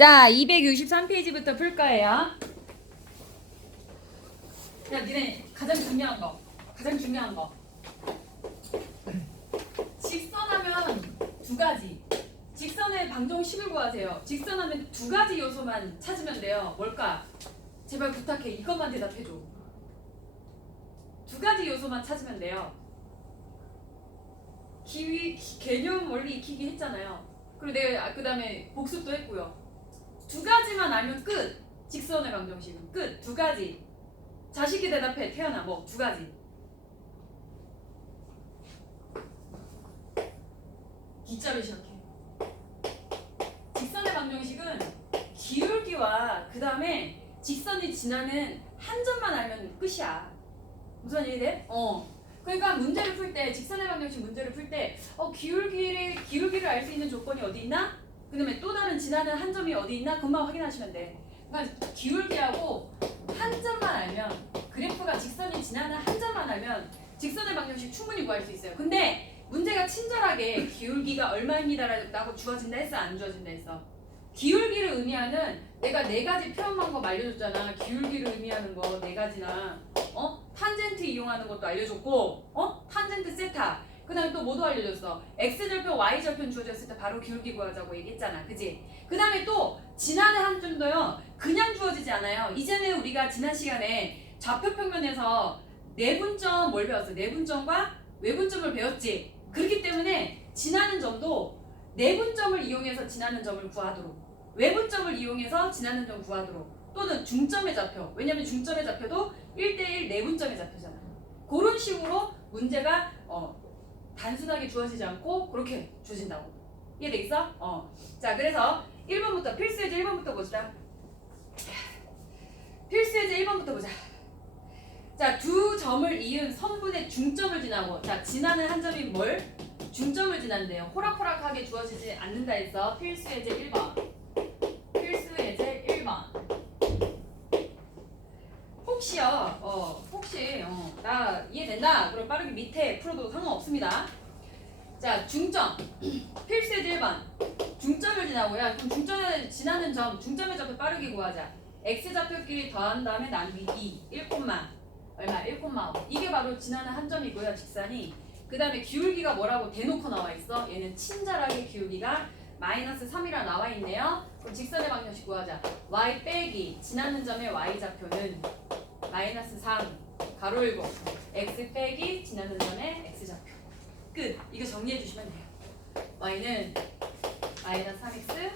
자, 263페이지부터 풀 거예요. 야, 니네 가장 중요한 거. 직선하면 두 가지. 직선의 방정식을 구하세요. 직선하면 두 가지 요소만 찾으면 돼요. 뭘까? 제발 부탁해. 이것만 대답해줘. 두 가지 요소만 찾으면 돼요. 개념 원리 익히기 했잖아요. 그리고 내가 그 다음에 복습도 했고요. 두 가지만 알면 끝. 직선의 방정식은 끝. 두 가지. 자식이 대답해. 태연아, 뭐 두 가지. 기자로 시작해. 직선의 방정식은 기울기와 그 다음에 직선이 지나는 한 점만 알면 끝이야. 무슨 얘기 돼? 그러니까 문제를 풀 때, 직선의 방정식 문제를 풀 때, 기울기를 알 수 있는 조건이 어디 있나? 그 다음에 또 다른 지나는 한 점이 어디 있나? 금방 확인하시면 돼. 그러니까 기울기하고 한 점만 알면, 그래프가 직선이 지나는 한 점만 알면 직선의 방정식 충분히 구할 수 있어요. 근데 문제가 친절하게 기울기가 얼마입니다라고 주어진다 했어? 안 주어진다 했어? 기울기를 의미하는 내가 네 가지 표현 방법 알려줬잖아. 기울기를 의미하는 거 네 가지나 탄젠트 이용하는 것도 알려줬고 탄젠트 세타 그 다음에 또 뭐도 알려줬어. x절편 y절편 주어졌을 때 바로 기울기 구하자고 얘기했잖아. 그지? 그 다음에 또 지나는 한 점도요 그냥 주어지지 않아요. 이제는 우리가 지난 시간에 좌표평면에서 내분점 뭘 배웠어? 내분점과 외분점을 배웠지. 그렇기 때문에 지나는 점도 내분점을 이용해서 지나는 점을 구하도록, 외분점을 이용해서 지나는 점 구하도록, 또는 중점의 좌표. 왜냐면 중점의 좌표도 1대1 내분점의 좌표잖아. 그런 식으로 문제가 단순하게 주어지지 않고 그렇게 주어진다고. 이해되겠어? 자, 그래서 1번부터 필수예제 1번부터 보자. 필수예제 1번부터 보자. 자, 두 점을 이은 선분의 중점을 지나고, 자, 지나는 한 점이 뭘? 중점을 지난대요. 호락호락하게 주어지지 않는다 해서 필수예제 1번. 필수예제 1번. 혹시 나 이해된다. 그럼 빠르게 밑에 풀어도 상관없습니다. 자, 중점. 필수예제 1번. 중점을 지나고요. 그럼 중점을 지나는 점, 중점의 좌표 빠르게 구하자. x좌표끼리 더한 다음에 나누기 2. 1, 얼마? 1,5. 이게 바로 지나는 한 점이고요. 직선이. 그 다음에 기울기가 뭐라고 대놓고 나와 있어? 얘는 친절하게 기울기가 마이너스 3이라 나와 있네요. 그럼 직선의 방정식 구하자. y 빼기 지나는 점의 y좌표는 마이너스 3 가로 열고 x 빼기 지나는 점의 x좌표. 끝. 이거 정리해 주시면 돼요. y는 마이너스 3x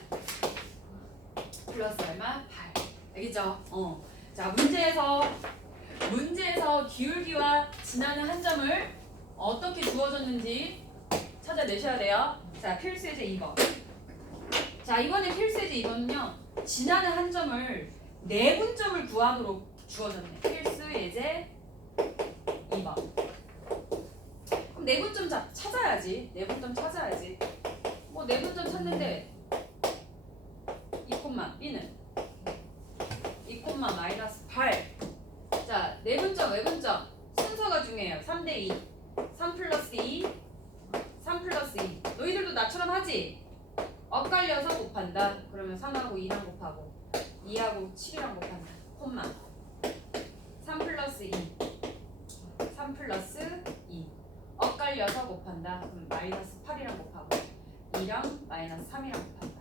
플러스 얼마? 8. 알겠죠? 자, 문제에서 기울기와 지나는 한 점을 어떻게 주어졌는지 찾아내셔야 돼요. 자, 필수예제 2번. 자, 이번에 필수예제 2번은요. 지나는 한 점을 내분점을 구하도록 주어졌네. 필수예제 2번. 그럼 내분점 찾아야지. 뭐 내분점 찾는데 2, B는 2, 마이너스 8. 자, 내분점, 외분점 순서가 중요해요. 3대 2. 3 플러스 2, 3 플러스 2. 너희들도 나처럼 하지? 엇갈려서 곱한다. 그러면 3하고 2랑 곱하고 2하고 7이랑 곱한다. 콤마 3 플러스 2, 3 플러스 2. 엇갈려서 곱한다. 그럼 마이너스 8이랑 곱하고 2랑 마이너스 3이랑 곱한다.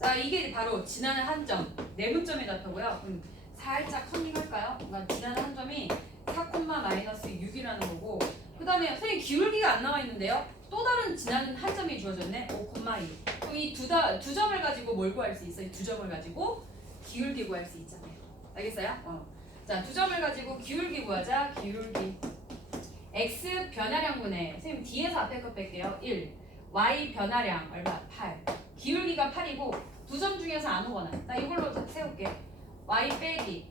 자, 이게 바로 지나는 한 점, 내분점의 좌표고요. 그럼 살짝 컨닝할까요? 그러니까 지나는 한 점이 4, 마이너스 6이라는 거고, 그 다음에 선생님 기울기가 안 나와 있는데요. 또 다른 지나는 한 점이 주어졌네. 5,2. 그럼 이 두 점을 가지고 뭘 구할 수 있어? 이 두 점을 가지고 기울기 구할 수 있잖아요. 알겠어요? 자, 두 점을 가지고 기울기 구하자. 기울기. x 변화량분의 선생님 뒤에서 앞에 거 뺄게요. 1. y 변화량 얼마? 8. 기울기가 8이고 두 점 중에서 아무거나. 나 이걸로 세울게. y 빼기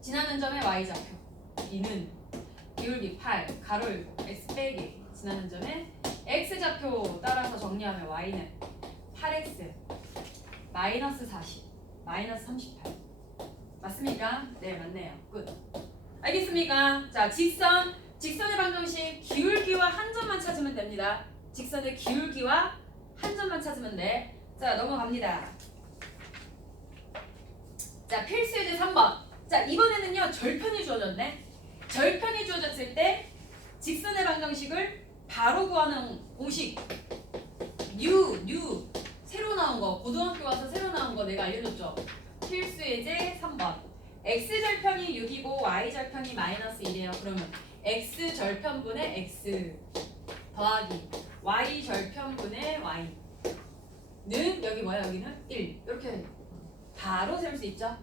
지나는 점의 y좌표 2는 기울기 8 가로 열고 x 빼기 지나는 점의 x좌표 따라서 정리하면 y는 8x 마이너스 40 마이너스 38 맞습니까? 네, 맞네요. 끝. 알겠습니까? 자, 직선의 방정식 기울기와 한 점만 찾으면 됩니다. 직선의 기울기와 한 점만 찾으면 돼. 자, 넘어갑니다. 자, 필수 예제 3번. 자, 이번에는요, 절편이 주어졌네. 절편이 주어졌을 때 직선의 방정식을 바로 구하는 공식. 뉴. 새로 나온 거. 고등학교 와서 새로 나온 거 내가 알려줬죠. 필수 예제 3번. x절편이 6이고 y절편이 마이너스 1이에요. 그러면 x절편분의 x 더하기 y절편분의 y는 여기 뭐야? 여기는 1. 이렇게 바로 세울 수 있죠.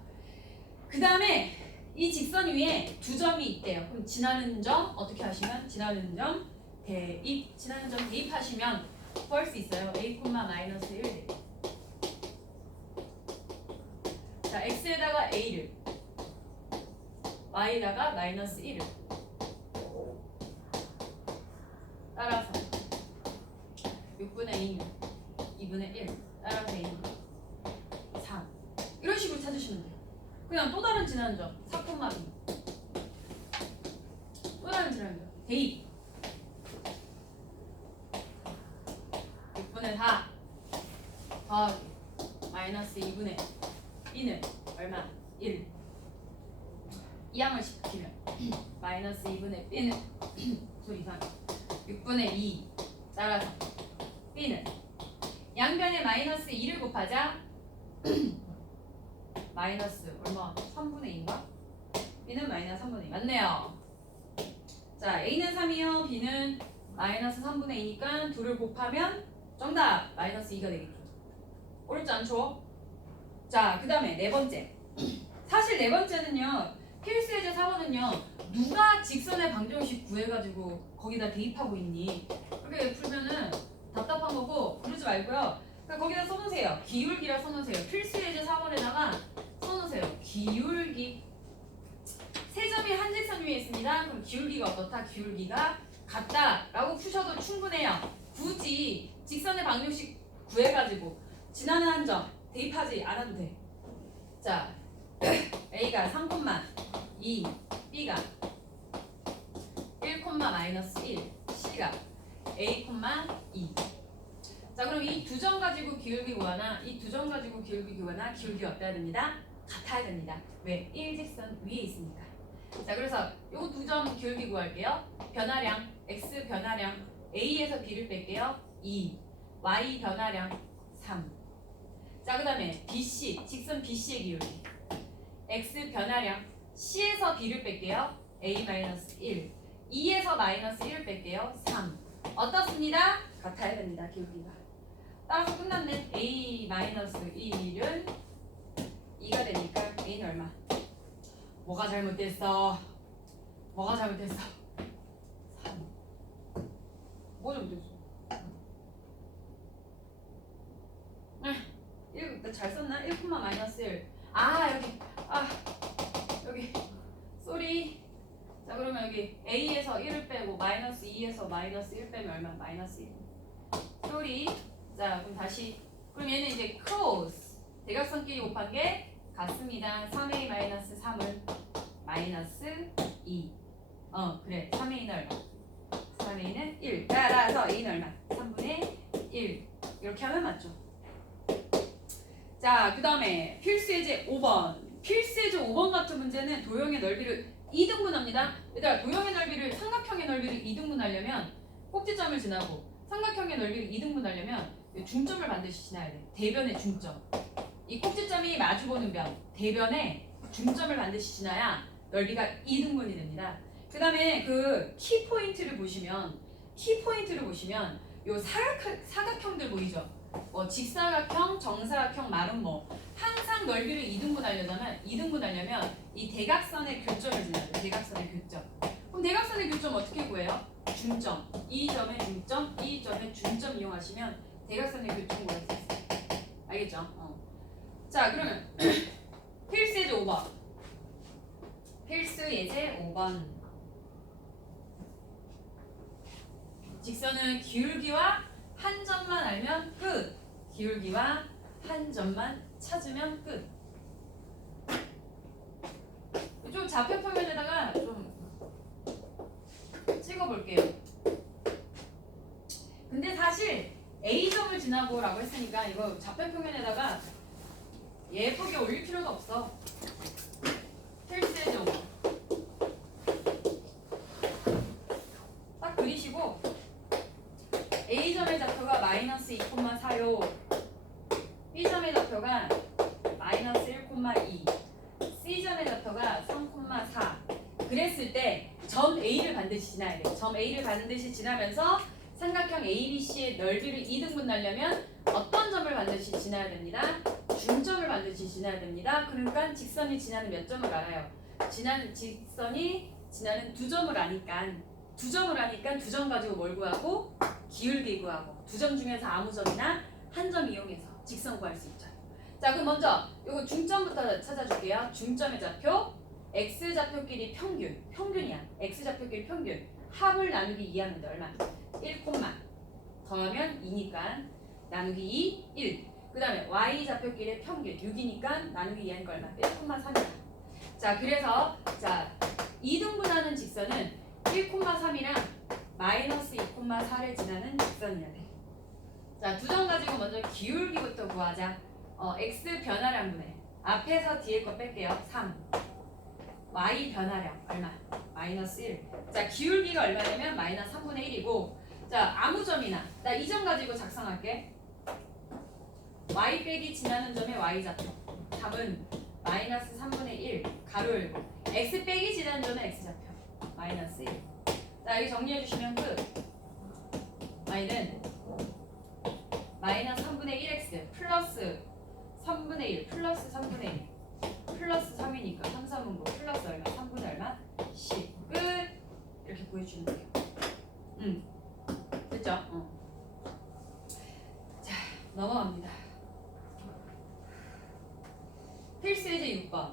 그 다음에 이 직선 위에 두 점이 있대요. 그럼 지나는 점 어떻게 하시면 지나는 점 대입하시면 구할 수 있어요. a, 마이너스 1. 자, x에다가 a를 y에다가 마이너스 1을 따라서 6분의 2는 2분의 1 따라서 a는 3 이런 식으로 찾으시면 돼요. 그냥 또 다른 지나는 점 4,2 또 다른 지나는 점 대입 6분의 4 더하기 마이너스 2분의 2는 얼마? 1 이항을 시키면 마이너스 2분의 b는 소리 이상 6분의 2 따라서 b는 양변에 마이너스 2를 곱하자 마이너스 얼마? 3분의 2인가? b는 마이너스 3분의 2 맞네요. 자, a는 3이요 b는 마이너스 3분의 2니까 둘을 곱하면 정답 마이너스 2가 되겠죠. 어렵지 않죠? 자, 그 다음에 네 번째. 사실 네 번째는요, 필수 예제 4번은요, 누가 직선의 방정식 구해가지고 거기다 대입하고 있니? 그렇게 풀면은 답답한 거고 그러지 말고요. 그러니까 거기다 써놓으세요. 기울기라 써놓으세요. 필수 예제 4번에다가 써놓으세요. 기울기. 세 점이 한 직선 위에 있습니다. 그럼 기울기가 어떻다? 기울기가 같다라고 푸셔도 충분해요. 굳이 직선의 방정식 구해가지고 지나는 한 점 대입하지 않아도 돼. 자, a가 3,2, b가 1, 마이너스 1, c가 a, 2. 자, 그럼 이 두 점 가지고 기울기 구하나 이 두 점 가지고 기울기 구하나 기울기 어때야 됩니다? 같아야 됩니다. 왜? 일직선 위에 있으니까. 자, 그래서 요 두 점 기울기 구할게요. 변화량 x 변화량 a에서 b를 뺄게요. 2, y 변화량 3. 자, 그 다음에 bc 직선 bc의 기울기 x 변화량 c에서 b를 뺄게요. a-1 2에서 마이너스 1을 뺄게요. 3 어떻습니다? 같아야 됩니다. 기울기가 따라서 끝났네. a-1은 2가 되니까 a는 얼마? 뭐가 잘못됐어? 뭐가 잘못됐어? 3 뭐가 잘못됐어? 잘 썼나? 1, 마이너스 1 여기 쏘리. 자, 그러면 여기 a에서 1을 빼고 마이너스 2에서 마이너스 1 빼면 얼마? 마이너스 1 쏘리. 자, 그럼 다시 그럼 얘는 이제 크로스 대각선끼리 곱한 게 같습니다. 3a 마이너스 3은 마이너스 2 그래 3a는 얼마? 3a는 1 따라서 a는 얼마? 3분의 1 이렇게 하면 맞죠? 자, 그 다음에 필수예제 5번. 필수예제 5번 같은 문제는 도형의 넓이를 2등분합니다. 얘들아, 도형의 넓이를 삼각형의 넓이를 2등분하려면 꼭지점을 지나고 삼각형의 넓이를 2등분하려면 중점을 반드시 지나야 돼. 대변의 중점. 이 꼭지점이 마주보는 변, 대변의 중점을 반드시 지나야 넓이가 2등분이 됩니다. 그 다음에 그 키포인트를 보시면 요 사각형들 보이죠? 직사각형, 정사각형, 마름모 항상 넓이를 2등분하려면 이 대각선의 교점을 지나야 돼. 대각선의 교점. 그럼 대각선의 교점 어떻게 구해요? 중점. 이 점의 중점, 이 점의 중점 이용하시면 대각선의 교점 구할 수 있어요. 알겠죠? 자, 그러면 필수 예제 5번. 필수 예제 5번. 직선은 기울기와 한 점만 알면 끝. 기울기와 한 점만 찾으면 끝. 좀 좌표 표면에다가 좀 찍어볼게요. 근데 사실 A점을 지나고 라고 했으니까 이거 좌표평면에다가 예쁘게 올릴 필요가 없어. 필수의 점. 딱 그리시고 A점의 좌표가 마이너스 2,4요. B점의 좌표가 마이너스 1,2. C점의 좌표가 3,4. 그랬을 때 점 A를 반드시 지나야 돼요. 점 A를 반드시 지나면서 삼각형 ABC의 넓이를 2등분 날려면 어떤 점을 반드시 지나야 됩니다. 중점을 반드시 지나야 됩니다. 그러니까 직선이 지나는 몇 점을 알아요. 직선이 지나는 두 점을 아니까 두 점 가지고 뭘 구하고 기울기 구하고 두 점 중에서 아무 점이나 한 점 이용해서 직선 구할 수 있죠. 자, 그럼 먼저 이거 중점부터 찾아줄게요. 중점의 좌표 x 좌표끼리 평균이야. x 좌표끼리 평균 합을 나누기 2하면 얼마? 1, 더하면 2니까 나누기 2, 1. 그 다음에 y 좌표끼리 평균 6이니까 나누기 2하니까 얼마? 1,3이야. 자, 그래서 자 2등분하는 직선은 1,3이랑 마이너스 2,4를 지나는 직선이야 돼. 자, 두 점 가지고 먼저 기울기부터 구하자. x 변화량 분해. 앞에서 뒤에 거 뺄게요. 3. y 변화량 얼마? 마이너스 1. 자, 기울기가 얼마냐면 마이너스 3분의 1이고 자, 아무 점이나 나 이 점 가지고 작성할게. y 빼기 지나는 점의 y좌표 답은 마이너스 3분의 1 가로 열고 x 빼기 지나는 점의 x좌표 마이너스 1. 자, 여기 정리해 주시면 끝. y는 마이너스 3분의 1x 플러스 3분의 1 플러스 3분의 1 플러스 3이니까 3, 3은 뭐 플러스 얼마? 3분의 얼마? 10 끝. 이렇게 구해주면 돼요. 됐죠? 자, 넘어갑니다. 필수 예제 6번.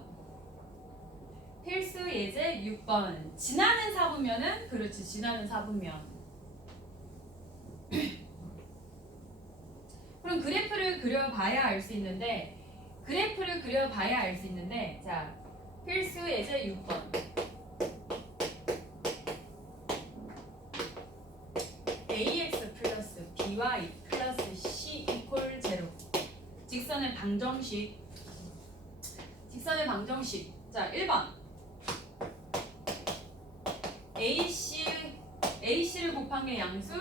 필수 예제 6번. 지나는 사분면은 그렇지. 지나는 사분면. 그럼 그래프를 그려봐야 알 수 있는데 자, 필수 예제 6번. ax 플러스 by 플러스 c 이퀄 0. 직선의 방정식. 자, 1번. AC를 곱한 게 양수,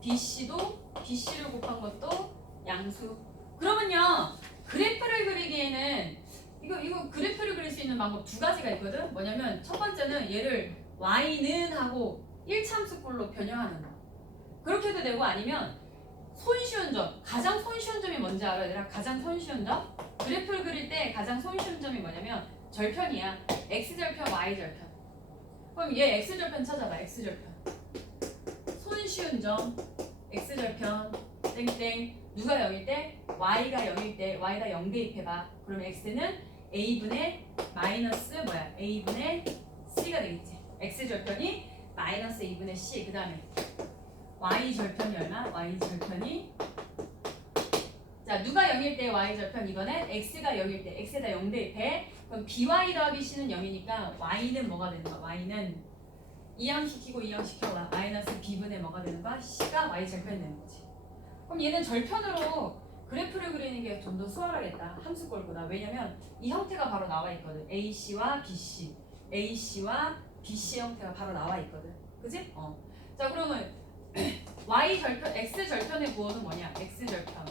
BC를 곱한 것도 양수. 그러면요, 그래프를 그리기에는 이거 그래프를 그릴 수 있는 방법 두 가지가 있거든. 뭐냐면 첫 번째는 얘를 y는 하고 1참수꼴로 변형하는 거. 그렇게 해도 되고 아니면 손쉬운 점. 가장 손쉬운 점이 뭔지 알아? 얘들아, 가장 손쉬운 점? 그래프를 그릴 때 가장 손쉬운 점이 뭐냐면 절편이야. x절편, y절편. 그럼 얘 x절편 찾아봐. x절편. 손쉬운 점 x절편 땡땡. 누가 0일 때? y가 0일 때 y가 0 대입해봐. 그럼 x는 a분의 마이너스 뭐야? a분의 c가 되겠지. x절편이 마이너스 a분의 c. 그 다음에 y절편이 얼마? y절편이 자, 누가 0일 때 y절편? 이거는 x가 0일 때 x에다 0 대입해. 그럼 by 더하기 c는 0이니까 y는 뭐가 되는 거야? y는 이항시키고 이항시켜봐. 마이너스 b분의 뭐가 되는 거야? c가 y절편이 되는 거지. 그럼 얘는 절편으로 그래프를 그리는 게 좀 더 수월하겠다. 함수꼴보다. 왜냐면 이 형태가 바로 나와 있거든. AC와 BC. AC와 BC 형태가 바로 나와 있거든. 그지? 자, 그러면 y절편, x절편의 부호는 뭐냐? x절편.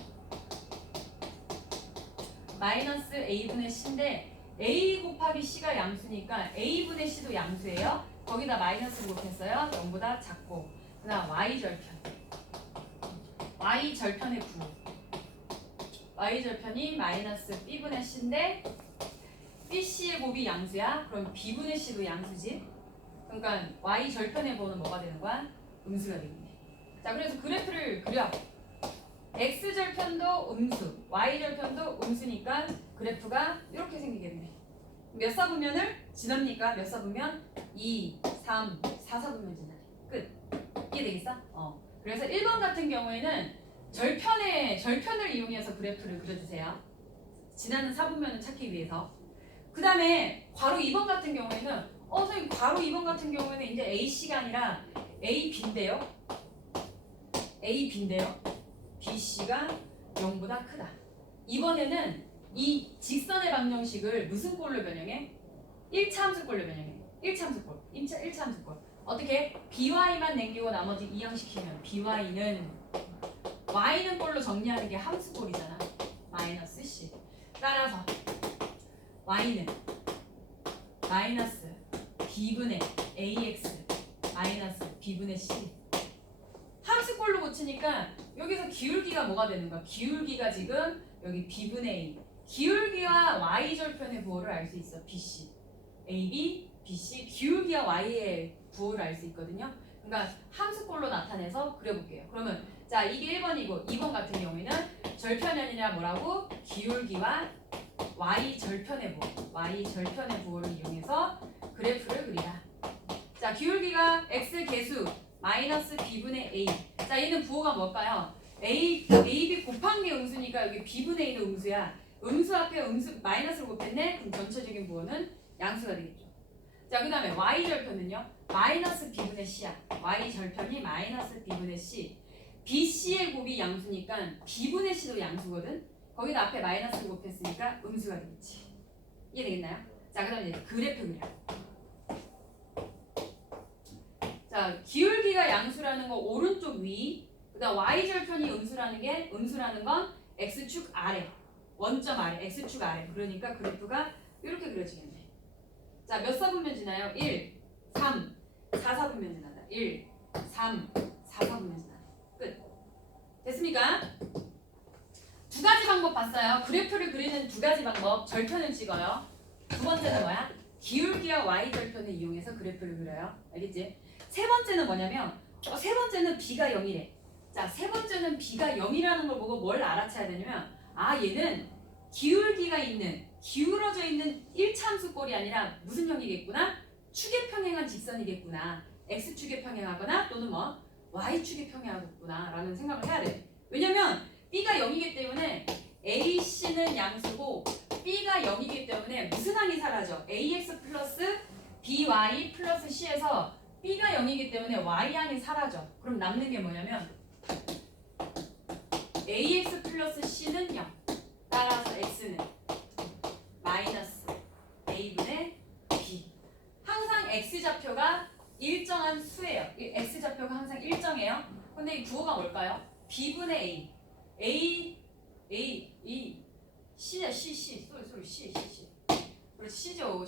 마이너스 a분의 c인데 a 곱하기 c가 양수니까 a분의 c도 양수예요. 거기다 마이너스를 곱했어요. 0보다 작고. 그 다음 y절편. y절편의 부호. y절편이 마이너스 b분의 c인데 bc의 곱이 양수야. 그럼 b분의 c도 양수지. 그러니까 y절편의 부호는 뭐가 되는 거야? 음수가 되겠네. 자, 그래서 그래프를 그려. x절편도 음수, y절편도 음수니까 그래프가 이렇게 생기겠네. 몇 사분면을 지납니까? 몇 사분면? 2, 3, 4사분면 지나네. 끝. 이해되겠어? 그래서 1번 같은 경우에는 절편을 이용해서 그래프를 그려주세요. 지나는 사분면을 찾기 위해서. 그 다음에 괄호 2번 같은 경우에는 선생님 괄호 2번 같은 경우에는 이제 AC가 아니라 AB인데요. AB인데요. BC가 0보다 크다. 이번에는 이 직선의 방정식을 무슨 꼴로 변형해? 1차 함수꼴로 변형해. 1차 함수꼴. 1차 함수꼴. 어떻게? BY만 남기고 나머지 이항시키면 BY는 Y는 꼴로 정리하는 게 함수꼴이잖아. 마이너스 C. 따라서 Y는 마이너스 B분의 AX 마이너스 B분의 C. 함수꼴로 고치니까 여기서 기울기가 뭐가 되는 거야? 기울기가 지금 여기 B분의 A. 기울기와 Y절편의 부호를 알 수 있어. BC. AB, BC. 기울기와 Y의 부호를 알 수 있거든요. 그러니까 함수꼴로 나타내서 그려볼게요. 그러면 자 이게 1번이고 2번 같은 경우에는 절편면이냐 뭐라고? 기울기와 Y절편의 부호. Y절편의 부호를 이용해서 그래프를 그리라. 자 기울기가 X 개수 마이너스 B분의 A. 자 얘는 부호가 뭘까요? AB 곱한 게 음수니까 여기 B분의 A도 음수야. 음수 앞에 음수 마이너스를 곱했네? 그럼 전체적인 부호는 양수가 되겠죠. 자 그 다음에 Y절편은요? 마이너스 B분의 C야. Y절편이 마이너스 B분의 C. BC의 곱이 양수니까 B분의 C도 양수거든? 거기다 앞에 마이너스를 곱했으니까 음수가 되겠지. 이해되겠나요? 자 그 다음에 이제 그래프 그려. 자 기울기가 양수라는 거 오른쪽 위, 그 다음 Y절편이 음수라는 건 X축 아래, 원점 아래, X축 아래. 그러니까 그래프가 이렇게 그려지겠네. 자 몇 사분면 지나요? 1, 3, 4사분면 지나다. 1, 3, 4사분면 지나다. 끝. 됐습니까? 두 가지 방법 봤어요. 그래프를 그리는 두 가지 방법. 절편을 찍어요. 두 번째는 뭐야? 기울기와 Y절편을 이용해서 그래프를 그려요. 알겠지? 세 번째는 뭐냐면 세 번째는 B가 0이래. 자, 세 번째는 B가 0이라는 걸 보고 뭘 알아채야 되냐면 아 얘는 기울기가 있는 기울어져 있는 1차함수꼴이 아니라 무슨 형이겠구나? 축에 평행한 직선이겠구나. X축에 평행하거나 또는 뭐 Y축에 평행하겠구나 라는 생각을 해야 돼. 왜냐면 B가 0이기 때문에 AC는 양수고 B가 0이기 때문에 무슨 항이 사라져? AX 플러스 BY 플러스 C에서 B가 0이기 때문에 Y항이 사라져. 그럼 남는 게 뭐냐면 AX 플러스 C는 0. 따라서 X는 마이너스 A분의 B. 항상 X좌표가 일정한 수예요. X좌표가 항상 일정해요. 근데 이 부호가 뭘까요? B분의 A. C야, C. C. 그렇지, C죠.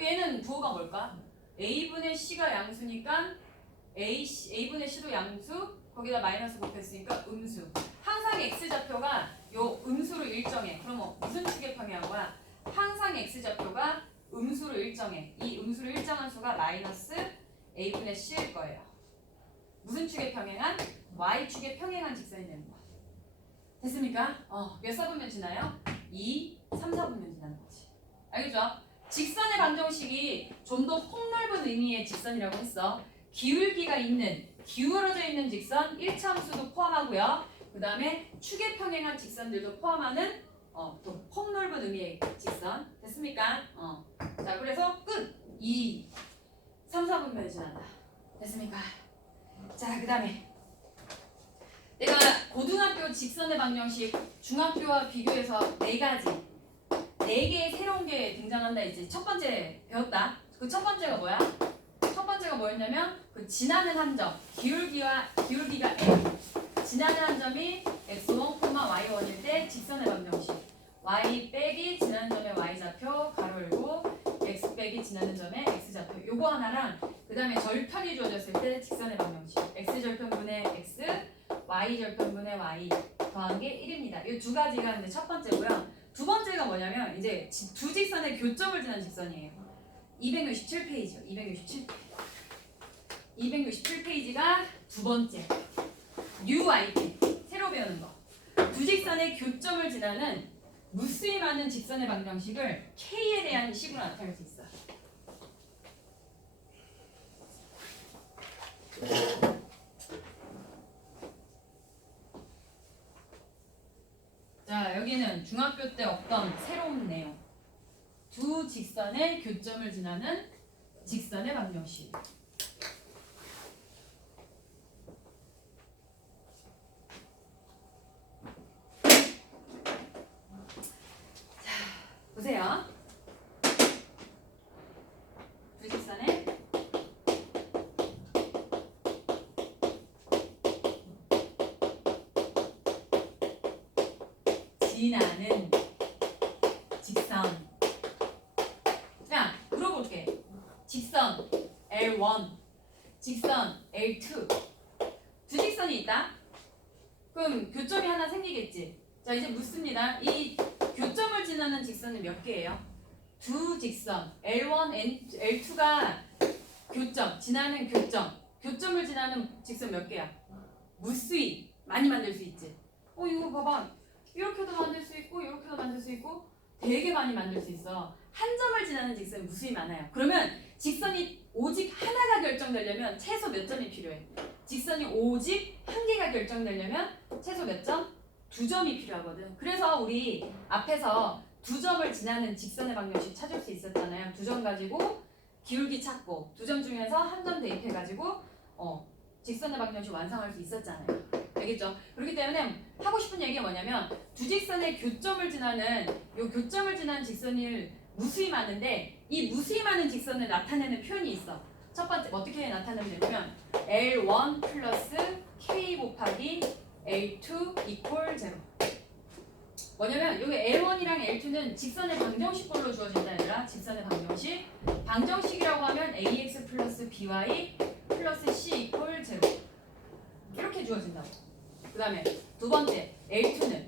얘는 부호가 뭘까? A분의 C가 양수니까 A분의 C도 양수, 거기다 마이너스 곱했으니까 음수. 항상 X좌표가 요 음수로 일정해. 그럼 무슨 축에 평행한 거야? 항상 X좌표가 음수로 일정해. 이 음수로 일정한 수가 마이너스 A분의 C일 거예요. 무슨 축에 평행한? Y축에 평행한 직선이 되는 거야. 됐습니까? 몇 사분면 지나요? 2, 3, 4분면 지나는 거지. 알겠죠? 직선의 방정식이 좀 더 폭넓은 의미의 직선이라고 했어. 기울기가 있는, 기울어져 있는 직선 1차 함수도 포함하고요. 그 다음에 축에 평행한 직선들도 포함하는 또 폭넓은 의미의 직선. 됐습니까? 자 그래서 끝! 2, 3, 4분면이 지난다. 됐습니까? 자 그 다음에 내가 고등학교 직선의 방정식 중학교와 비교해서 4가지 4개의 새로운 게 등장한다. 이제 첫 번째 배웠다. 그 첫 번째가 뭐야? 첫 번째가 뭐였냐면 그 지나는 한 점, 기울기가 M. 지나는 한 점이 x1, y1일 때 직선의 방정식. y 빼기 지나는 점의 y좌표 가로 열고 x 빼기 지나는 점의 x좌표. 요거 하나랑 그 다음에 절편이 주어졌을 때 직선의 방정식. x절편분의 x, y절편분의 y 더한 게 1입니다. 이 두 가지가 이제 첫 번째고요. 두 번째가 뭐냐면 이제 두 직선의 교점을 지난 직선이에요. 267페이지요. 267페이지가 두 번째. new item. 새로 배우는 거. 두 직선의 교점을 지나는 무수히 많은 직선의 방정식을 K에 대한 식으로 나타낼 수 있어. 자, 여기는 중학교 때 없던 새로운 내용. 두 직선의 교점을 지나는 직선의 방정식. 보세요. 두 직선에 지나는 직선. 자, 물어볼게. 직선 L1, 직선 L2. 두 직선이 있다. 그럼 교점이 하나 생기겠지. 자, 이제 묻습니다. 이 교점을 지나는 직선은 몇 개예요? 두 직선 L1, L2가 교점, 지나는 교점을 지나는 직선 몇 개야? 무수히 많이 만들 수 있지. 이거 봐봐. 이렇게도 만들 수 있고 이렇게도 만들 수 있고 되게 많이 만들 수 있어. 한 점을 지나는 직선이 무수히 많아요. 그러면 직선이 오직 하나가 결정되려면 최소 몇 점이 필요해? 직선이 오직 한 개가 결정되려면 최소 몇 점? 두 점이 필요하거든. 그래서 우리 앞에서 두 점을 지나는 직선의 방정식 찾을 수 있었잖아요. 두 점 가지고 기울기 찾고 두 점 중에서 한 점 대입해가지고 직선의 방정식 완성할 수 있었잖아요. 알겠죠? 그렇기 때문에 하고 싶은 얘기가 뭐냐면 두 직선의 교점을 지나는 직선이 무수히 많은데 이 무수히 많은 직선을 나타내는 표현이 있어. 첫 번째 어떻게 나타내면 되냐면 L1 플러스 K 곱하기 L2 이퀄 0. 뭐냐면 여기 L1이랑 L2는 직선의 방정식꼴로 주어진다 얘들아. 직선의 방정식. 방정식이라고 하면 AX 플러스 BY 플러스 C 이퀄 0. 이렇게 주어진다고. 그 다음에 두 번째 L2는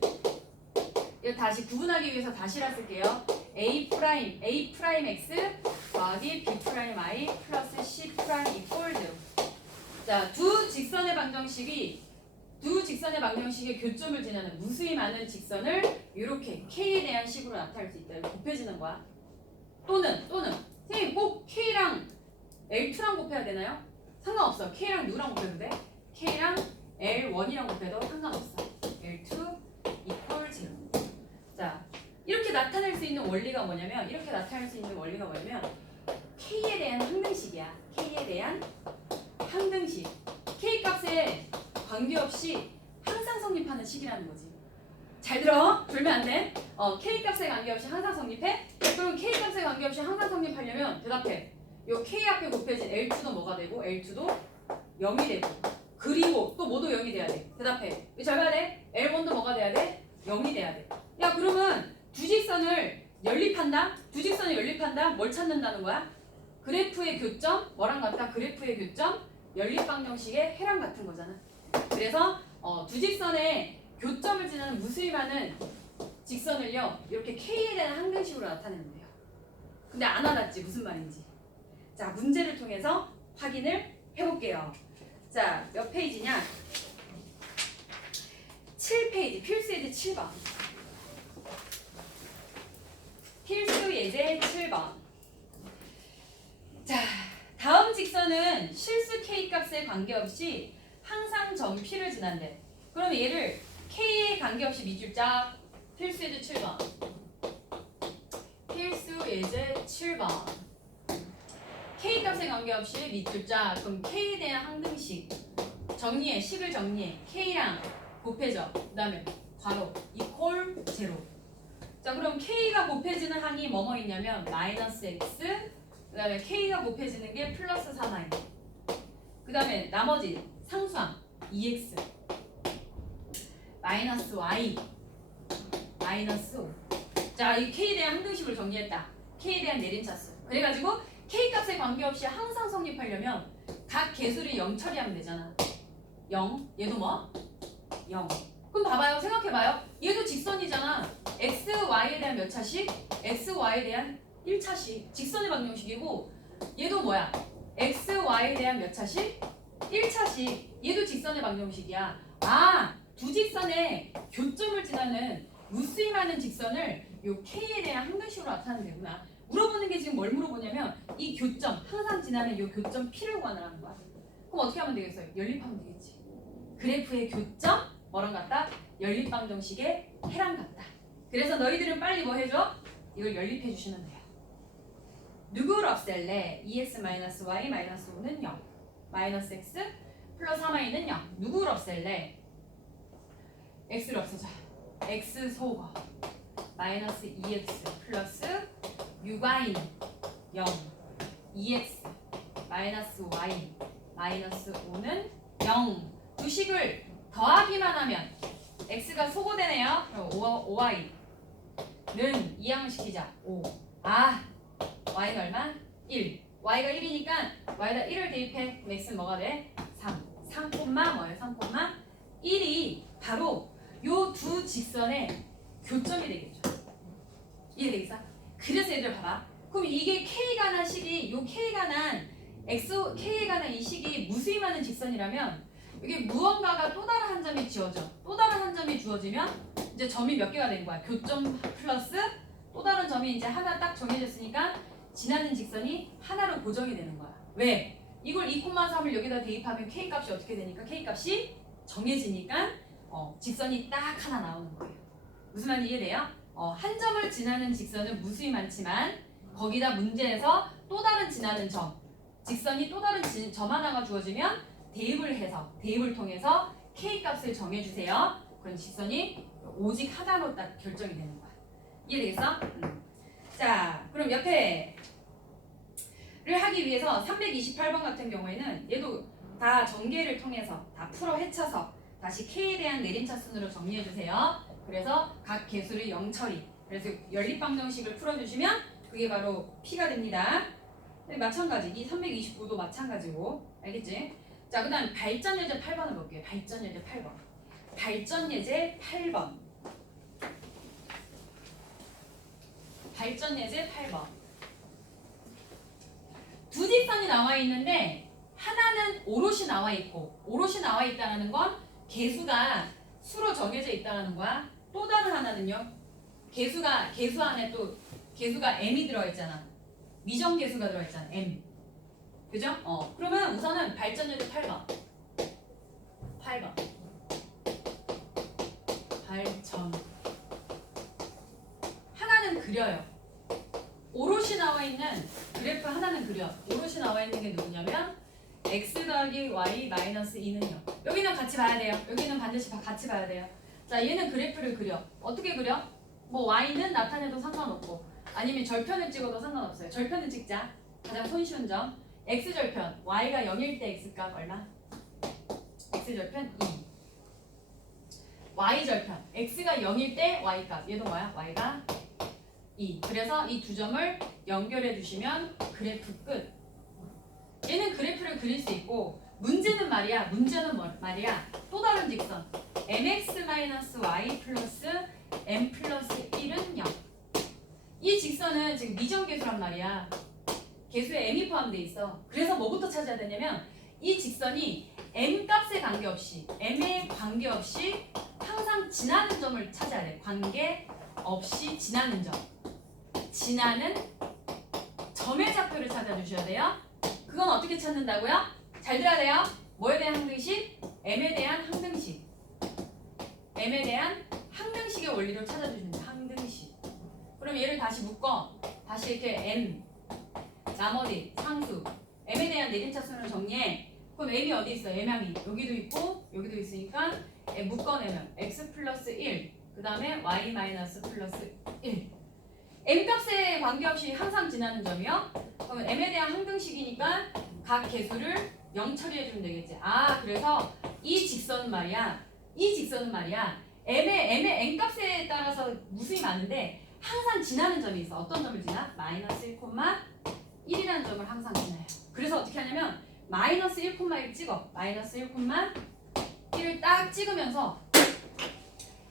이거 다시 구분하기 위해서 다시라 쓸게요. A 프라임 X 더하기 B 프라임 I 플러스 C 프라임 이퀄 0. 자, 두 직선의 방정식의 교점을 지나는 무수히 많은 직선을 이렇게 K에 대한 식으로 나타낼 수 있다. 이렇게 곱해지는 거야. 또는 선생님 꼭 K랑 L2랑 곱해야 되나요? 상관없어. K랑 누구랑 곱해도 돼? K랑 L1이랑 곱해도 상관없어. L2 이퀄 0. 자, 이렇게 나타낼 수 있는 원리가 뭐냐면 K에 대한 항등식이야. K에 대한 항등식. K 값에 관계없이 항상 성립하는 식이라는 거지. 잘 들어. 졸면 안 돼. K 값에 관계없이 항상 성립해? 그럼 K 값에 관계없이 항상 성립하려면 대답해. 요 K 앞에 곱해진 L2도 뭐가 되고 L2도 0이 되고 그리고 또 뭐도 0이 돼야 돼. 대답해. 이거 잘 봐야 돼. L1도 뭐가 돼야 돼? 0이 돼야 돼. 야, 그러면 두 직선을 연립한다? 뭘 찾는다는 거야? 그래프의 교점, 뭐랑 같다? 그래프의 교점, 연립방정식의 해랑 같은 거잖아. 그래서 두 직선의 교점을 지나는 무수히 많은 직선을요, 이렇게 K에 대한 항등식으로 나타내면 돼요. 근데 안 와닿지? 무슨 말인지. 자, 문제를 통해서 확인을 해볼게요. 자, 몇 페이지냐? 7페이지, 필수 예제 7번. 필수 예제 7번. 자, 다음 직선은 실수 K 값에 관계없이 항상 점 P를 지난대. 그럼 얘를 K에 관계없이 밑줄 짝. 필수 예제 7번. 필수 예제 7번. K 값에 관계없이 밑줄 짝. 그럼 K에 대한 항등식. 정리해. 식을 정리해. K랑 곱해져. 그 다음에 괄호 이퀄 0. 자, 그럼 K가 곱해지는 항이 뭐뭐 있냐면 마이너스 X, 그 다음에 K가 곱해지는 게 플러스 4마이. 그 다음에 나머지 상수항 2X 마이너스 Y 마이너스 5. 자, 이 K에 대한 항등식을 정리했다. K에 대한 내림차수. 그래가지고 K 값에 관계없이 항상 성립하려면 각 개수를 0 처리하면 되잖아. 0. 얘도 뭐? 0. 그럼 봐봐요. 생각해봐요. 얘도 직선이잖아. X, Y에 대한 몇 차식? X, Y에 대한 1차식. 직선의 방정식이고 얘도 뭐야? X, Y에 대한 몇 차식? 1차식. 얘도 직선의 방정식이야. 아, 두 직선의 교점을 지나는 무수히 많은 직선을 요 K에 대한 항등식으로 나타내면 되구나. 물어보는 게 지금 뭘 물어보냐면 이 교점, 항상 지나는 요 교점 P를 구하라는 거야. 그럼 어떻게 하면 되겠어요? 연립하면 되겠지. 그래프의 교점, 뭐랑 같다? 연립방정식의 해랑 같다. 그래서 너희들은 빨리 뭐 해줘? 이걸 연립해 주시면 돼요. 누구를 없앨래? 2x-y-5는 0. 마이너스 x 플러스 3y는 0. 누구를 없앨래? x를 없애자. x 소거. 마이너스 2x 플러스 uy는 0 2x 마이너스 y 마이너스 5는 0 두 식을 더하기만 하면 x가 소거되네요. 그럼 5y는 2항시키자 5 y는 얼마? 1 y가 1이니까 y에다 1을 대입해. 그럼 x는 뭐가 돼? 3 뭐예요? 3,1이 바로 요 두 직선의 교점이 되겠죠. 이해되겠어? 그래서 얘들 봐봐. 그럼 이게 k가 난 식이 요 k가 난 k에 관한 이 식이 무수임하는 직선이라면 이게 무언가가 또 다른 한 점이 지어져. 또 다른 한 점이 주어지면 이제 점이 몇 개가 된 거야. 교점 플러스 또 다른 점이 이제 하나 딱 정해졌으니까 지나는 직선이 하나로 고정이 되는 거야. 왜? 이걸 2,3을 여기다 대입하면 k 값이 어떻게 되니까 k 값이 정해지니까 직선이 딱 하나 나오는 거예요. 무슨 말인지 이해돼요? 한 점을 지나는 직선은 무수히 많지만 거기다 문제에서 또 다른 지나는 점 직선이 또 다른 점 하나가 주어지면 대입을 통해서 k 값을 정해주세요. 그럼 직선이 오직 하나로 딱 결정이 되는 거야. 이해되겠어? 자, 그럼 옆에를 하기 위해서 328번 같은 경우에는 얘도 다 전개를 통해서 다 풀어 헤쳐서 다시 k에 대한 내림차순으로 정리해주세요. 그래서 각 개수를 0 처리. 그래서 연립방정식을 풀어주시면 그게 바로 p가 됩니다. 마찬가지 이 329도 마찬가지고 알겠지? 자, 그 다음 발전예제 8번을 볼게요. 발전예제 8번. 발전예제 8번. 발전예제 8번. 두 직선이 나와 있는데 하나는 오롯이 나와 있고 오롯이 나와 있다는 건 개수가 수로 정해져 있다는 거야. 또 다른 하나는요. 개수 안에 또 개수가 m이 들어있잖아. 미정개수가 들어있잖아. m. 그죠? 그러면 우선은 발전예제 8번. 발전. 하나는 그려요. 오롯이 나와 있는 그래프 하나는 그려. 오롯이 나와 있는 게 누구냐면 x 더하기 y 마이너스 2는 0. 여기는 같이 봐야 돼요. 여기는 반드시 같이 봐야 돼요. 자, 얘는 그래프를 그려. 어떻게 그려? 뭐 y는 나타내도 상관없고 아니면 절편을 찍어도 상관없어요. 절편을 찍자. 가장 손쉬운 점. x절편 y가 0일 때 x값 얼마? x절편 2. y절편 x가 0일 때 y값. 얘도 뭐야? y가 2. 그래서 이 두 점을 연결해 주시면 그래프 끝. 얘는 그래프를 그릴 수 있고 문제는 말이야 또 다른 직선 mx-y 플러스 m 플러스 1은 0. 이 직선은 지금 미정계수란 말이야. 계수에 m이 포함되어 있어. 그래서 뭐부터 찾아야 되냐면 이 직선이 m 값에 관계없이 m에 관계없이 항상 지나는 점을 찾아야 돼. 관계없이 지나는 점. 지나는 점의 좌표를 찾아주셔야 돼요. 그건 어떻게 찾는다고요? 잘 들어야 돼요. 뭐에 대한 항등식? m에 대한 항등식. m에 대한 항등식의 원리로 찾아주시면 돼요. 항등식. 그럼 얘를 다시 묶어. 다시 이렇게 m 나머지 상수 m에 대한 내림차순으로 정리해. 그럼 m이 어디 있어? m항이 여기도 있고 여기도 있으니까 묶어내면 x 플러스 1 그 다음에 y 마이너스 플러스 1 m값에 관계없이 항상 지나는 점이요. 그러면 m에 대한 항등식이니까 각 개수를 0 처리해주면 되겠지. 그래서 이 직선은 말이야 m의 n값에 따라서 무수히 많은데 항상 지나는 점이 있어. 어떤 점을 지나? 마이너스 1,1이라는 점을 항상 지나요. 그래서 어떻게 하냐면 마이너스 1,1 찍어. 마이너스 1,1을 딱 찍으면서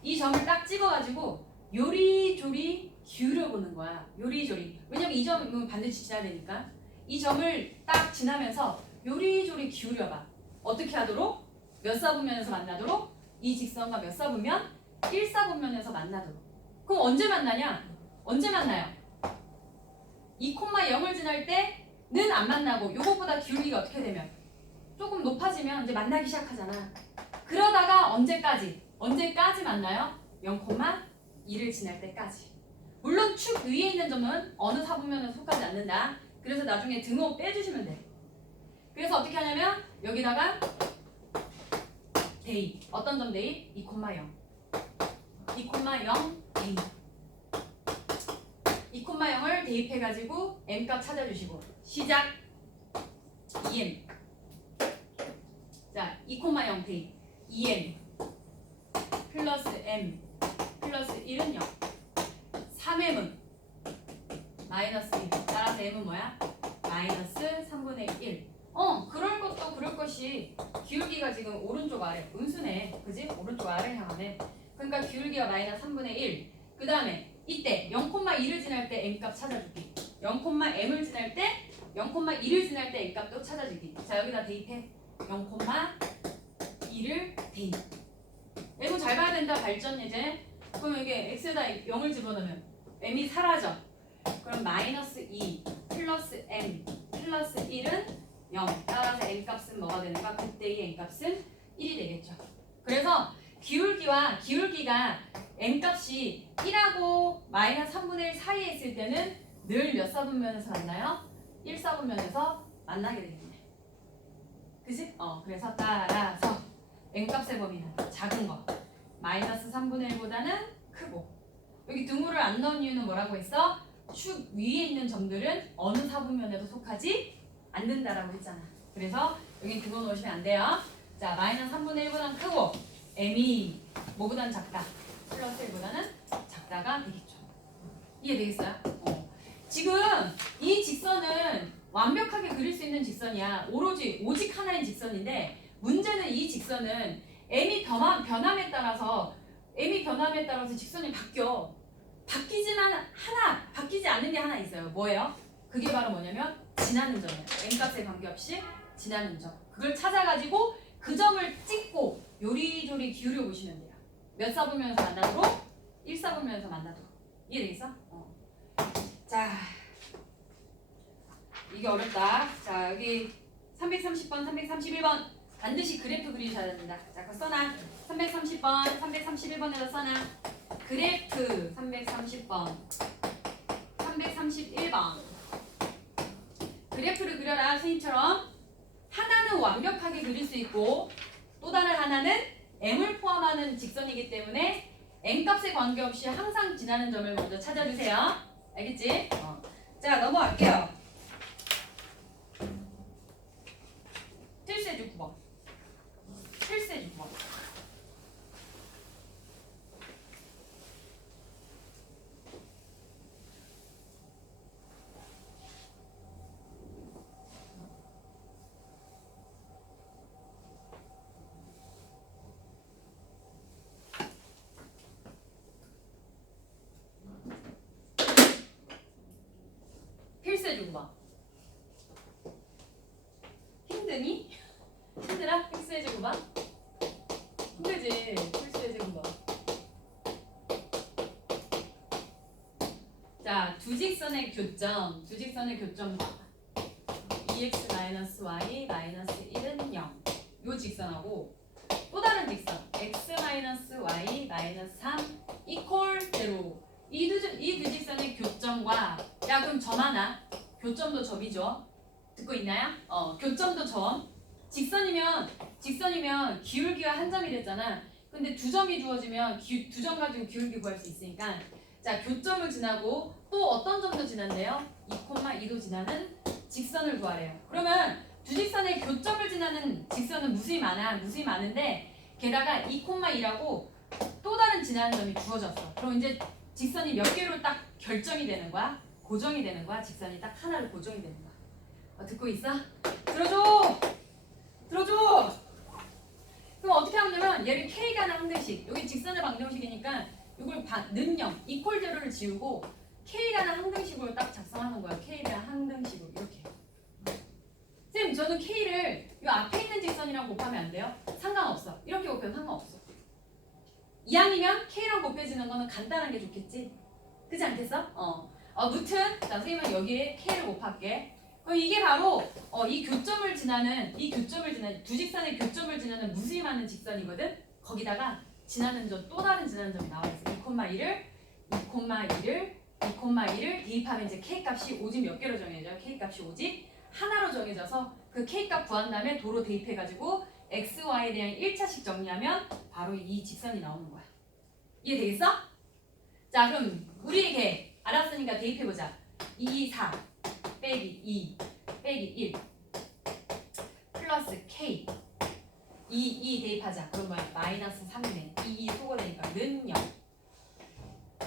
이 점을 딱 찍어가지고 요리조리 기울여보는 거야. 요리조리. 왜냐면 이 점은 반드시 지나야 되니까. 이 점을 딱 지나면서 요리조리 기울여봐. 어떻게 하도록? 몇 사분면에서 만나도록? 이 직선과 몇 사분면? 1사분면에서 만나도록. 그럼 언제 만나냐? 언제 만나요? 2,0을 지날 때는 안 만나고 요것보다 기울기가 어떻게 되면? 조금 높아지면 이제 만나기 시작하잖아. 그러다가 언제까지 만나요? 0,2를 지날 때까지. 물론 축 위에 있는 점은 어느 사분면에 속하지 않는다. 그래서 나중에 등호 빼주시면 돼. 그래서 어떻게 하냐면 여기다가 대입. 어떤 점 대입? 2,0. 2,0 대입. 대입해가지고 m값 찾아주시고 시작 2m 자 2,0 대입 2m 플러스 m 플러스 1은 0 3m은 마이너스 1 따라서 m은 뭐야? 마이너스 3분의 1 그럴 것도 그럴 것이 기울기가 지금 오른쪽 아래 음수네 그지? 오른쪽 아래 향하네 그러니까 기울기가 마이너스 3분의 1 그 다음에 이때 0,1을 지날 때 m값 찾아주기 0,m을 지날 때 0,1을 지날 때 m값도 찾아주기 자 여기다 대입해 0,2를 대입 이거 잘 봐야 된다 발전 예제 그럼 이게 x에다 0을 집어넣으면 m이 사라져 그럼 마이너스 2 플러스 m 플러스 1은 0 따라서 m값은 뭐가 되는가? 그때의 m값은 1이 되겠죠 그래서 기울기가 m값이 1하고 마이너스 3분의 1 사이에 있을 때는 늘 몇 사분면에서 만나요? 1사분면에서 만나게 되겠네 그지? 그래서 따라서 m값의 범위는 작은 거 마이너스 3분의 1보다는 크고 여기 등호를 안 넣은 이유는 뭐라고 했어? 축 위에 있는 점들은 어느 사분면에도 속하지 않는다라고 했잖아 그래서 여기 등호 넣으시면 안 돼요 자 마이너스 3분의 1보다는 크고 m이 뭐보다는 작다 플러스 1보다는 작다가 되겠죠 이해되겠어요? 지금 이 직선은 완벽하게 그릴 수 있는 직선이야 오직 하나인 직선인데 문제는 이 직선은 m이 변함에 따라서 직선이 바뀌지 않는 게 하나 있어요 뭐예요? 그게 바로 뭐냐면 지나는 점이에요 m값에 관계없이 지나는 점 그걸 찾아가지고 그 점을 찍고 요리조리 기울여 보시면 돼요 몇 사분면에서 만나도록? 1사분면에서 만나도록 이해되겠어? 자 이게 어렵다 자 여기 330번 331번 반드시 그래프 그리셔야 됩니다 자 그거 써놔 330번 331번에다 써놔 그래프 330번 331번 그래프를 그려라 선생님처럼 하나는 완벽하게 그릴 수 있고 또 다른 하나는 m을 포함하는 직선이기 때문에 m값에 관계없이 항상 지나는 점을 먼저 찾아주세요 알겠지? 자 넘어갈게요 필수의 9번 필수의 6번 필수의 6번 힘드니? 힘들어? 필수의 9번? 힘들지 필수의 9번 자 두직선의 교점 봐 2x-y 1은 0 요 직선하고 또 다른 직선 x-y-3 이퀄 제로 이 두 직선의 교점과 야 그럼 점 하나 교점도 점이죠 듣고 있나요? 교점도 점 직선이면 기울기가 한 점이 됐잖아 근데 두 점이 주어지면 두 점 가지고 기울기 구할 수 있으니까 자 교점을 지나고 또 어떤 점도 지난대요? 2,2도 지나는 직선을 구하래요 그러면 두 직선의 교점을 지나는 직선은 무수히 많은데 게다가 2,2라고 또 다른 지나는 점이 주어졌어 그럼 이제 직선이 몇 개로 딱 결정이 되는 거야? 고정이 되는 거야? 직선이 딱 하나로 고정이 되는 거야 듣고 있어? 들어줘! 그럼 어떻게 하면 얘를 K가 는 항등식 여기 직선의 방정식이니까 이걸 는영 이퀄 제로를 지우고 K가 는 항등식으로 딱 작성하는 거야 K랑 항등식으로 이렇게 쌤 저는 K를 이 앞에 있는 직선이랑 곱하면 안 돼요? 상관없어 이렇게 곱해도 상관없어 이항이면 K랑 곱해지는 거는 간단한 게 좋겠지? 그렇지 않겠어? 무튼 자 선생님은 여기에 K를 곱할게 그럼 이게 바로 이 교점을 지나는 두 직선의 교점을 지나는 무수히 많은 직선이거든. 거기다가 지나는 점 또 다른 지나는 점이 나와 있어. 2,1을 대입하면 이제 K 값이 오직 몇 개로 정해져요? K 값이 오직 하나로 정해져서 그 K 값 구한 다음에 도로 대입해가지고 X, Y에 대한 1차식 정리하면 바로 이 직선이 나오는 거야. 이해되겠어? 자 그럼 우리에게 알았으니까 대입해보자. 2, 4 빼기 2 빼기 1 플러스 K 2 대입하자. 그럼 뭐야? 마이너스 3이네. 2 소거되니까 는 0.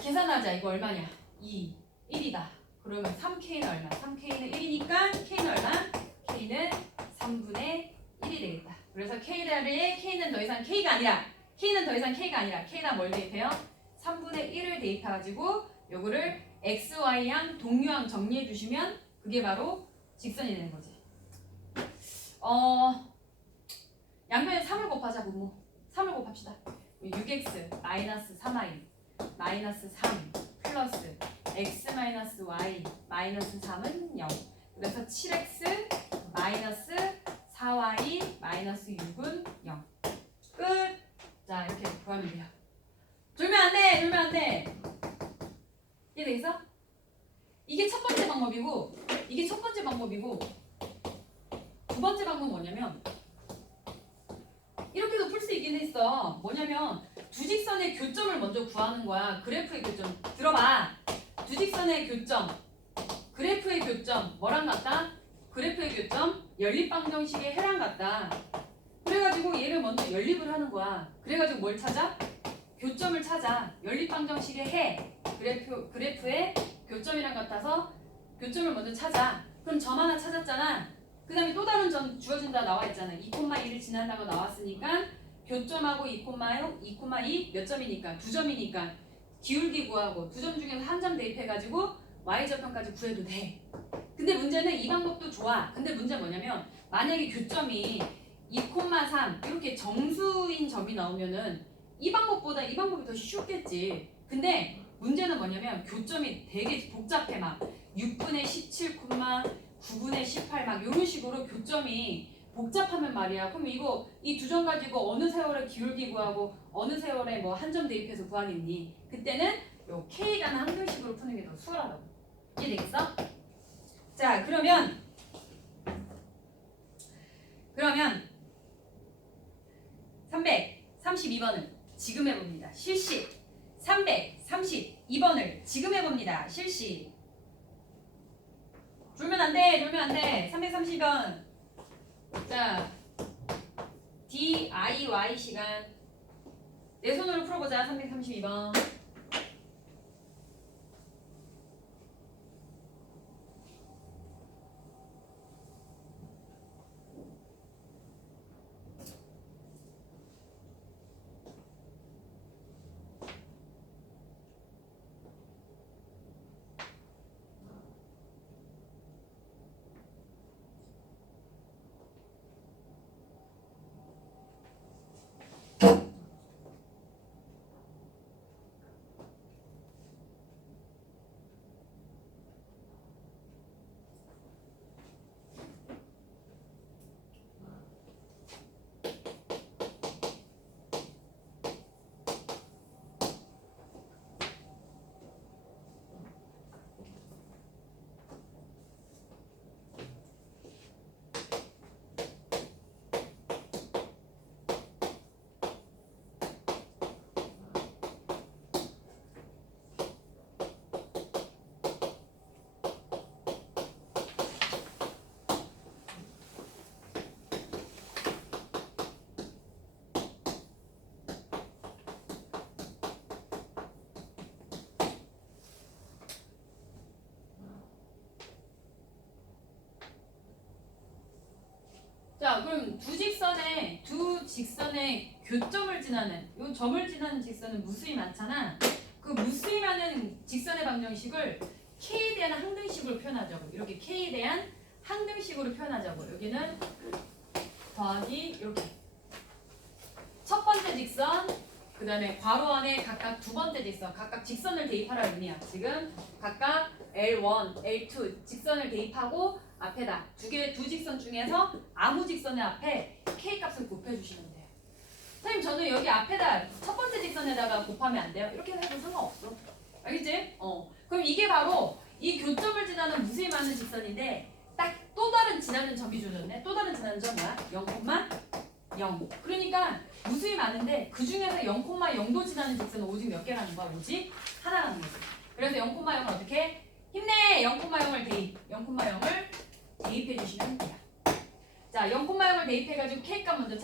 계산하자. 이거 얼마냐? 2 1이다. 그러면 3K는 얼마? 3K는 1이니까 K는 얼마? K는 3분의 1이 되겠다. 그래서 K다리에 K는 더 이상 K가 아니라 K다 뭘 대입해요? 3분의 1을 대입해가지고 요거를 X, Y양, 동류항 정리해 주시면 그게 바로 직선이 되는 거지. 양면에 3을 곱하자. 분모 3을 곱합시다. 6x 마이너스 3y 마이너스 3 플러스 x 마이너스 y 마이너스 3은 0. 그래서 7x 마이너스 4y 마이너스 6은 0. 끝. 자, 이렇게 구하면 돼요. 졸면 안 돼. 이해되겠어? 이게 첫 번째 방법이고 두 번째 방법은 뭐냐면 이렇게도 풀 수 있긴 했어. 뭐냐면 두 직선의 교점을 먼저 구하는 거야. 그래프의 교점. 들어봐. 두 직선의 교점. 그래프의 교점. 뭐랑 같다? 그래프의 교점. 연립방정식의 해랑 같다. 그래가지고 얘를 먼저 연립을 하는 거야. 그래가지고 뭘 찾아? 교점을 찾아. 연립방정식의 해. 그래프의 교점이랑 같아서 교점을 먼저 찾아. 그럼 점 하나 찾았잖아. 그 다음에 또 다른 점 주어진다 나와 있잖아. 2,2를 지난다고 나왔으니까 교점하고 2,2 몇 점이니까? 2점이니까 기울기 구하고 2점 중에서 한 점 대입해가지고 y절편까지 구해도 돼. 근데 문제는 이 방법도 좋아. 근데 문제는 뭐냐면 만약에 교점이 2,3 이렇게 정수인 점이 나오면은 이 방법보다 이 방법이 더 쉽겠지. 근데 문제는 뭐냐면 교점이 되게 복잡해. 막 6분의 17, 9분의 18 막 이런 식으로 교점이 복잡하면 말이야. 그럼 이거 이 두 점 가지고 어느 세월에 기울기 구하고 어느 세월에 뭐 한 점 대입해서 구하겠니? 그때는 요 K라는 한글식으로 푸는 게 더 수월하다고. 이해되겠어? 자, 그러면 332번을 지금 해봅니다. 실시. 332번을 지금 해봅니다. 실시. 졸면 안 돼. 332번. 자, DIY 시간. 내 손으로 풀어보자. 332번. 자, 그럼 두 직선의 교점을 지나는 요 점을 지나는 직선은 무수히 많잖아. 그 무수히많은 직선의 방정식을 K에 대한 항등식으로 표현하자고. 이렇게 K에 대한 항등식으로 표현하자고. 여기는 더하기 이렇게 첫 번째 직선, 그 다음에 괄호 안에 각각 두 번째 직선, 각각 직선을 대입하라는 의미야. 지금 각각 L1, L2 직선을 대입하고 앞에다 두 직선 중에서 아무 직선의 앞에 K 값을 곱해주시면 돼요. 선생님, 저는 여기 앞에다 첫 번째 직선에다가 곱하면 안 돼요? 이렇게 해도 상관없어. 알겠지? 그럼 이게 바로 이 교점을 지나는 무수히 많은 직선인데 딱 또 다른 지나는 점이 주어졌네. 또 다른 지나는 점 뭐야? 0,0. 그러니까 무수히 많은데 그 중에서 0,0도 지나는 직선은 오직 몇 개라는 거야? 오직 하나라는 거지. 그래서 0,0은 어떻게? 힘내! 0,0을 대입. 0,0을 대입해 주시면 돼요. 자, 0,0을 대입해 가지고 K값 먼저